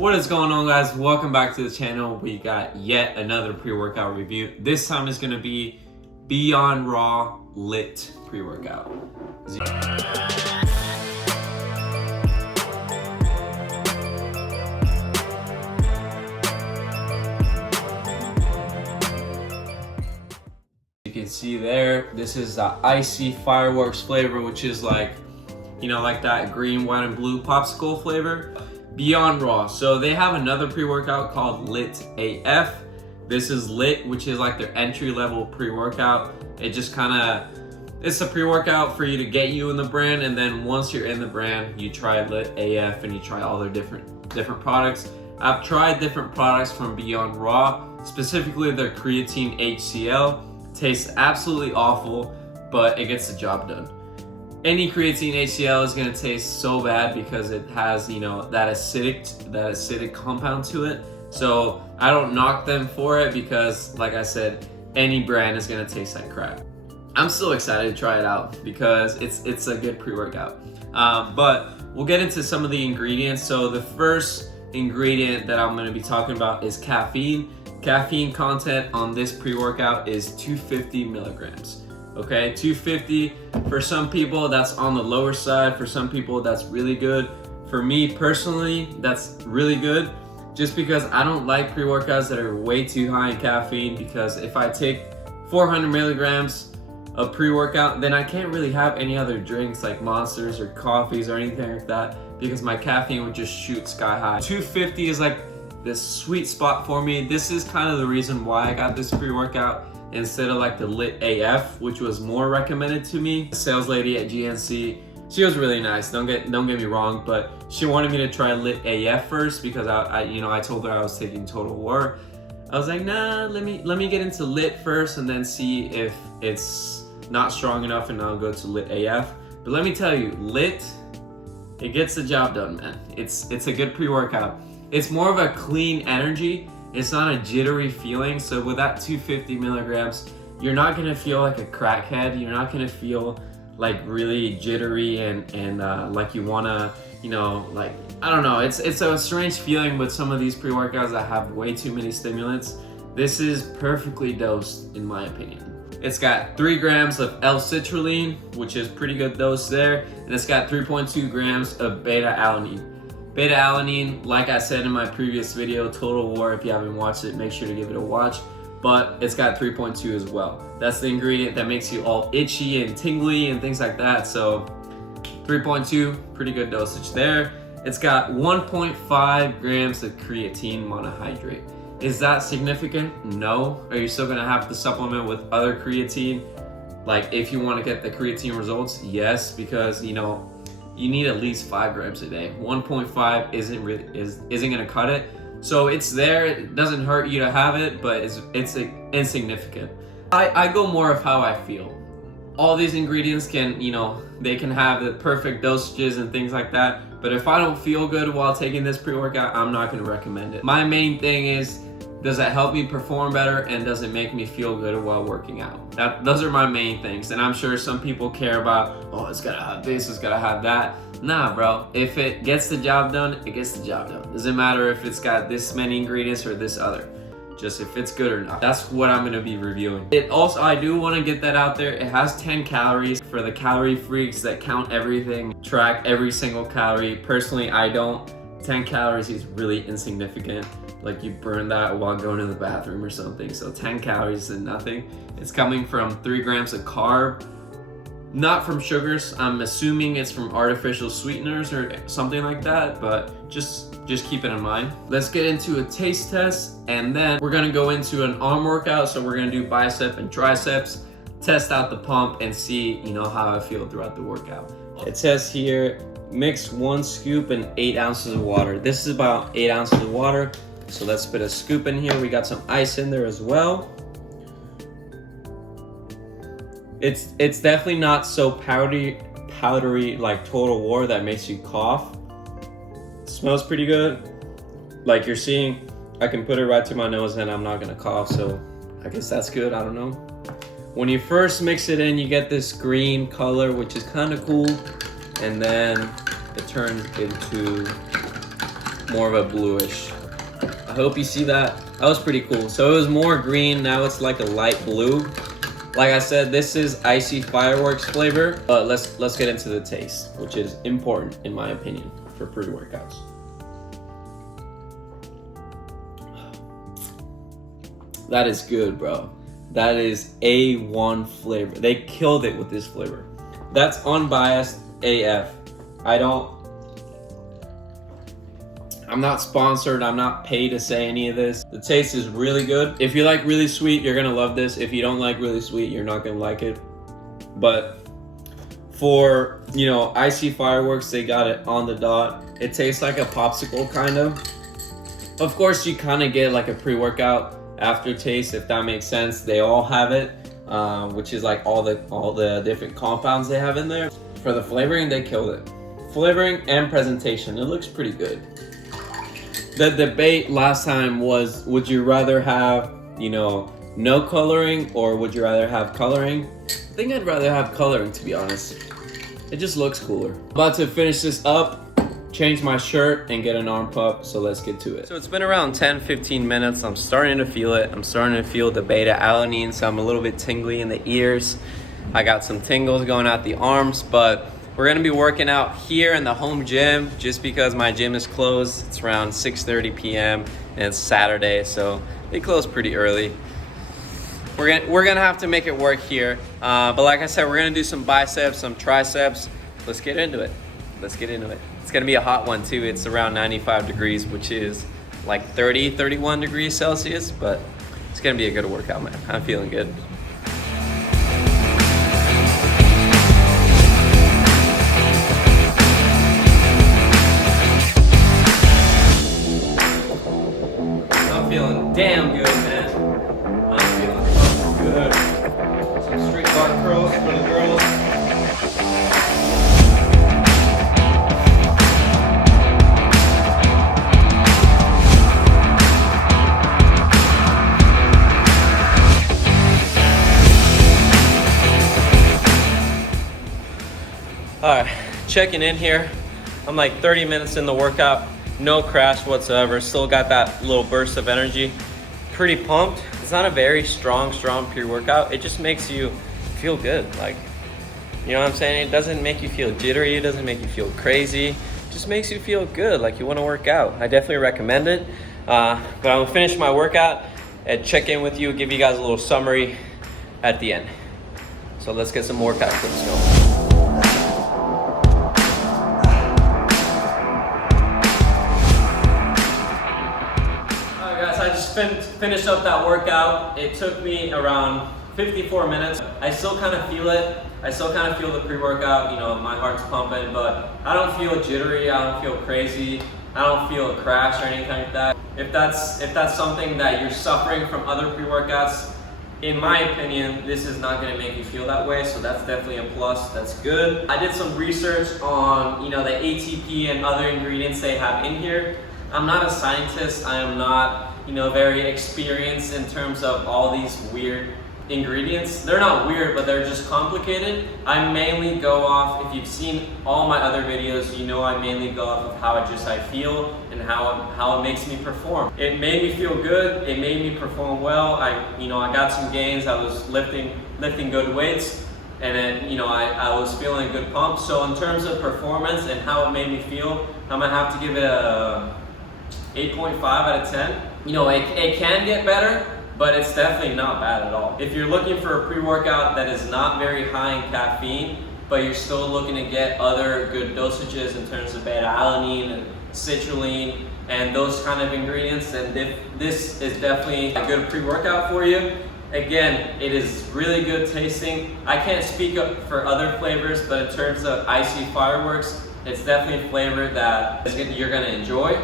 What is going on, guys? Welcome back to the channel. We got yet another pre-workout review. This time is going to be Beyonraws Lit pre-workout. You can see there, this is the icy fireworks flavor, which is like, you know, like that green, white, and blue popsicle flavor. Beyonraws. So they have another pre-workout called Lit AF. This is Lit, which is like their entry-level pre-workout. It just it's a pre-workout for you to get you in the brand, and then once you're in the brand, you try Lit AF and you try all their different products. I've tried different products from Beyonraws, specifically their creatine HCl. Tastes absolutely awful, but it gets the job done. Any creatine HCl is gonna taste so bad because it has, you know, that acidic compound to it. So I don't knock them for it because, like I said, any brand is gonna taste like crap. I'm still excited to try it out because it's a good pre-workout. But we'll get into some of the ingredients. So the first ingredient that I'm gonna be talking about is caffeine. Caffeine content on this pre-workout is 250 milligrams. Okay, 250. For some people, that's on the lower side. For some people, that's really good. For me personally, that's really good, just because I don't like pre-workouts that are way too high in caffeine, because if I take 400 milligrams of pre-workout, then I can't really have any other drinks like Monsters or coffees or anything like that, because my caffeine would just shoot sky high. 250 is like this sweet spot for me. This is kind of the reason why I got this pre-workout instead of like the Lit AF, which was more recommended to me. The sales lady at GNC, she was really nice, don't get me wrong, but she wanted me to try Lit AF first because I told her I was taking Total War. I was like, nah, let me get into Lit first and then see if it's not strong enough, and I'll go to Lit AF. But let me tell you, Lit, it gets the job done, man. It's a good pre-workout. It's more of a clean energy. It's not a jittery feeling. So with that 250 milligrams, you're not gonna feel like a crackhead. You're not gonna feel like really jittery and like you wanna, you know, like, I don't know. It's a strange feeling with some of these pre-workouts that have way too many stimulants. This is perfectly dosed, in my opinion. It's got 3 grams of L-citrulline, which is pretty good dose there, and it's got 3.2 grams of beta-alanine. Beta-alanine, like I said in my previous video, Total War, if you haven't watched it, make sure to give it a watch, but it's got 3.2 as well. That's the ingredient that makes you all itchy and tingly and things like that, so 3.2, pretty good dosage there. It's got 1.5 grams of creatine monohydrate. Is that significant? No. Are you still gonna have to supplement with other creatine? Like, if you wanna get the creatine results, yes, because, you know, you need at least 5 grams a day. 1.5 isn't gonna cut it. So it's there, it doesn't hurt you to have it, but it's insignificant. I go more of how I feel. All these ingredients can, you know, they can have the perfect dosages and things like that, but if I don't feel good while taking this pre-workout, I'm not gonna recommend it. My main thing is, does it help me perform better, and does it make me feel good while working out? Those are my main things, and I'm sure some people care about, oh, it's gotta have this, it's gotta have that. Nah, bro, if it gets the job done, it gets the job done. Doesn't matter if it's got this many ingredients or this other. Just if it's good or not. That's what I'm gonna be reviewing. It also, I do wanna get that out there, it has 10 calories. For the calorie freaks that count everything, track every single calorie. Personally, I don't. 10 calories is really insignificant. Like, you burn that while going to the bathroom or something. So 10 calories is nothing. It's coming from 3 grams of carb, not from sugars. I'm assuming it's from artificial sweeteners or something like that, but just keep it in mind. Let's get into a taste test, and then we're gonna go into an arm workout. So we're gonna do bicep and triceps, test out the pump, and see, you know, how I feel throughout the workout. It says here, mix 1 scoop and 8 ounces of water. This is about 8 ounces of water. So let's put a scoop in here. We got some ice in there as well. It's definitely not so powdery like Total War that makes you cough. It smells pretty good. Like you're seeing, I can put it right to my nose and I'm not gonna cough, so I guess that's good, I don't know. When you first mix it in, you get this green color, which is kind of cool, and then it turns into more of a bluish. I hope you see that. That was pretty cool. So it was more green, now it's like a light blue. Like I said, this is icy fireworks flavor, but let's get into the taste, which is important in my opinion for pre-workouts. That is good, bro. That is A1 flavor. They killed it with this flavor. That's unbiased AF. I'm not sponsored, I'm not paid to say any of this. The taste is really good. If you like really sweet, you're gonna love this. If you don't like really sweet, you're not gonna like it. But for, you know, icy fireworks, they got it on the dot. It tastes like a popsicle, kind of. Of course, you kind of get like a pre-workout aftertaste, if that makes sense. They all have it, which is like all the different compounds they have in there. For the flavoring, they killed it. Flavoring and presentation, it looks pretty good. The debate last time was, would you rather have, you know, no coloring or would you rather have coloring? I think I'd rather have coloring, to be honest. It just looks cooler. About to finish this up, change my shirt and get an arm pump, so let's get to it. So it's been around 10-15 minutes. I'm starting to feel it. I'm starting to feel the beta alanine, so I'm a little bit tingly in the ears. I got some tingles going out the arms, but we're gonna be working out here in the home gym just because my gym is closed. It's around 6:30 p.m. and it's Saturday, so they close pretty early. We're gonna have to make it work here. But like I said, we're gonna do some biceps, some triceps. Let's get into it. Let's get into it. It's gonna be a hot one too. It's around 95 degrees, which is like 31 degrees Celsius, but it's gonna be a good workout, man. I'm feeling good. Feeling damn good, man. I'm feeling good. Some street bar curls for the girls. All right, checking in here. I'm like 30 minutes in the workout. No crash whatsoever. Still got that little burst of energy. Pretty pumped. It's not a very strong pre-workout. It just makes you feel good. Like, you know what I'm saying? It doesn't make you feel jittery. It doesn't make you feel crazy. It just makes you feel good, like you want to work out. I definitely recommend it. But I'm gonna finish my workout and check in with you, give you guys a little summary at the end. So let's get some workout clips going. Finished up that workout. It took me around 54 minutes. I still kind of feel it. I still kind of feel the pre-workout, you know, my heart's pumping, but I don't feel jittery, I don't feel crazy, I don't feel a crash or anything like that. If that's something that you're suffering from other pre-workouts, in my opinion, this is not going to make you feel that way, so that's definitely a plus. That's good. I did some research on, you know, the ATP and other ingredients they have in here. I'm not a scientist. I am not, you know, very experienced in terms of all these weird ingredients. They're not weird, but they're just complicated. I mainly go off, if you've seen all my other videos, you know I mainly go off of how I feel and how it makes me perform. It made me feel good. It made me perform well. I got some gains. I was lifting good weights, and then, you know, I was feeling a good pump. So in terms of performance and how it made me feel, I'm gonna have to give it a 8.5 out of 10. You know, it can get better, but it's definitely not bad at all. If you're looking for a pre-workout that is not very high in caffeine, but you're still looking to get other good dosages in terms of beta-alanine and citrulline and those kind of ingredients, then this is definitely a good pre-workout for you. Again, it is really good tasting. I can't speak up for other flavors, but in terms of icy fireworks, it's definitely a flavor that you're gonna enjoy,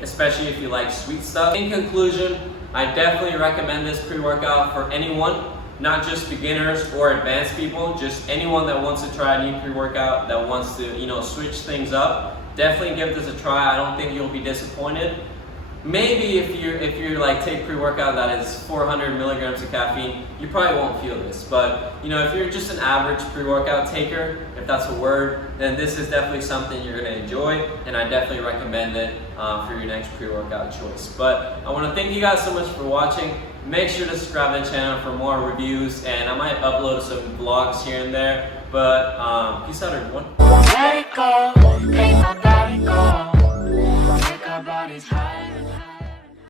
especially if you like sweet stuff. In conclusion, I definitely recommend this pre-workout for anyone, not just beginners or advanced people, just anyone that wants to try a new pre-workout, that wants to, you know, switch things up. Definitely give this a try. I don't think you'll be disappointed. Maybe if you're like take pre-workout that is 400 milligrams of caffeine, you probably won't feel this. But you know, if you're just an average pre-workout taker, if that's a word, then this is definitely something you're gonna enjoy, and I definitely recommend it for your next pre-workout choice. But I want to thank you guys so much for watching. Make sure to subscribe to the channel for more reviews, and I might upload some vlogs here and there. But peace out, everyone.